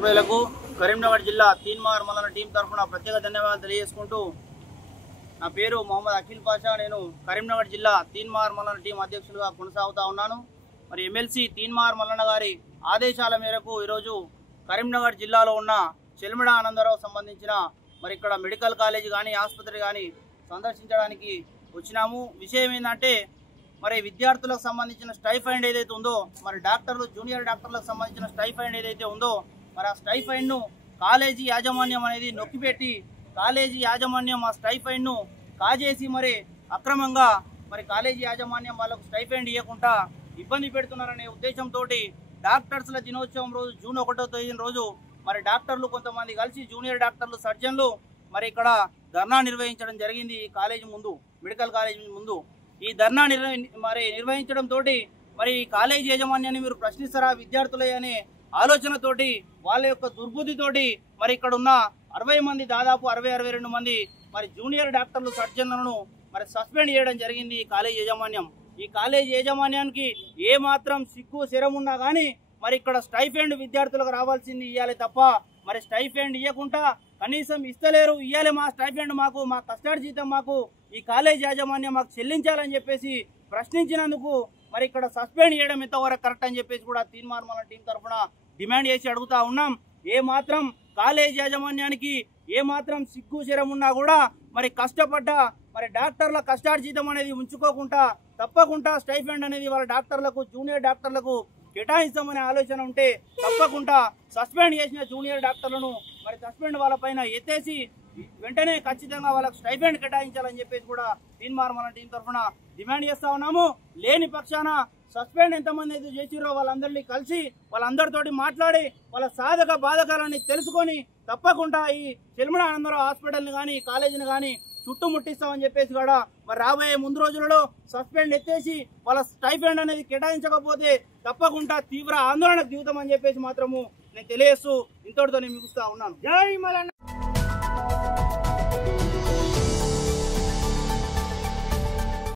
ప్రజలకు కరీంనగర్ జిల్లా తీన్మార్ మండల టీం తరఫున ప్రత్యేక ధన్యవాదాలు తెలియజేసుకుంటూ నా పేరు మొహమ్మద్ అఖిల్ పాషా. నేను కరీంనగర్ జిల్లా తీన్మార్ మండల టీం అధ్యక్షులుగా కొనసాగుతా ఉన్నాను. మరి ఎమ్మెల్సీ తీన్మార్ మల్లన్న గారి ఆదేశాల మేరకు ఈరోజు కరీంనగర్ జిల్లాలో ఉన్న చెల్మిడ ఆనందరావు సంబంధించిన మరి ఇక్కడ మెడికల్ కాలేజీ కానీ ఆసుపత్రి కానీ సందర్శించడానికి వచ్చినాము. విషయం ఏంటంటే మరి విద్యార్థులకు సంబంధించిన స్టైఫండ్ ఏదైతే ఉందో, మరి డాక్టర్లు జూనియర్ డాక్టర్లకు సంబంధించిన స్టైఫండ్ ఏదైతే ఉందో, మరి ఆ స్టైఫండ్ను కాలేజీ యాజమాన్యం అనేది నొక్కిపెట్టి కాలేజీ యాజమాన్యం ఆ స్టైఫండ్ను కాజేసి మరి అక్రమంగా మరి కాలేజీ యాజమాన్యం వాళ్ళకు స్టైఫండ్ ఇవ్వకుండా ఇబ్బంది పెడుతున్నారనే ఉద్దేశంతో డాక్టర్స్ల దినోత్సవం రోజు జూన్ 1వ తేదీ రోజు మరి డాక్టర్లు కొంతమంది కలిసి జూనియర్ డాక్టర్లు సర్జన్లు మరి ఇక్కడ ధర్నా నిర్వహించడం జరిగింది. ఈ కాలేజీ ముందు, మెడికల్ కాలేజీ ముందు ఈ ధర్నా నిర్వహించడంతో మరి ఈ కాలేజీ యాజమాన్యాన్ని మీరు ప్రశ్నిస్తారా విద్యార్థులే అనే ఆలోచనతోటి వాళ్ళ యొక్క దుర్బుద్ధితోటి మరి ఇక్కడ ఉన్న 60 మంది దాదాపు 62 మంది మరి జూనియర్ డాక్టర్లు సర్జన్లను మరి సస్పెండ్ చేయడం జరిగింది ఈ కాలేజీ యాజమాన్యం. ఈ కాలేజీ యాజమాన్యానికి ఏ మాత్రం సిగ్గు శరం ఉన్నా కానీ మరి ఇక్కడ స్టైఫండ్ విద్యార్థులకు రావాల్సింది ఇవ్వాలి తప్ప మరి స్టైఫండ్ ఇవ్వకుండా కనీసం ఇస్తలేరు. ఇవ్వాలి మా స్టైఫండ్ మాకు, మా కస్టడీ జీతం మాకు ఈ కాలేజీ యాజమాన్యం మాకు చెల్లించాలని చెప్పేసి ప్రశ్నించినందుకు మరి ఇక్కడ సస్పెండ్ చేయడం ఎంతవరకు కరెక్ట్ అని చెప్పేసి కూడా తీన్మార్ మండల టీం తరఫున డిమాండ్ చేసి అడుగుతా ఉన్నాం. ఏ మాత్రం కాలేజీ యాజమాన్యానికి ఏ మాత్రం సిగ్గు శరం ఉన్నా కూడా మరి కష్టపడ్డ మరి డాక్టర్ల కస్టడీ జీతం అనేది ఉంచుకోకుండా తప్పకుండా స్టైఫండ్ అనేది వాళ్ళ డాక్టర్లకు జూనియర్ డాక్టర్లకు కేటాయిస్తామనే ఆలోచన ఉంటే తప్పకుండా సస్పెండ్ చేసిన జూనియర్ డాక్టర్లను మరి సస్పెండ్ వాళ్ళపైన ఎత్తేసి వెంటనే ఖచ్చితంగా వాళ్ళకు స్టైఫండ్ కేటాయించాలని చెప్పేసి కూడా తీన్మార్ మండల టీం తరఫున డిమాండ్ చేస్తా ఉన్నాము. లేని పక్షాన సస్పెండ్ ఎంతమంది అయితే చేసిరో వాళ్ళందరినీ కలిసి వాళ్ళందరితోటి మాట్లాడి వాళ్ళ సాధక బాధకాలని తెలుసుకొని తప్పకుండా ఈ చెల్మిడ ఆనందరావు హాస్పిటల్ని కానీ కాలేజీని కానీ చుట్టుముట్టిస్తామని చెప్పేసి కూడా మరి రాబోయే ముందు రోజులలో సస్పెండ్ ఎత్తేసి వాళ్ళ స్టైఫండ్ అనేది కేటాయించకపోతే తప్పకుండా తీవ్ర ఆందోళనకు దిగుతామని చెప్పేసి మాత్రము నేను తెలియజేస్తూ ఇంతటితో నేను ముగిస్తా ఉన్నాను. జై మల్లన్న.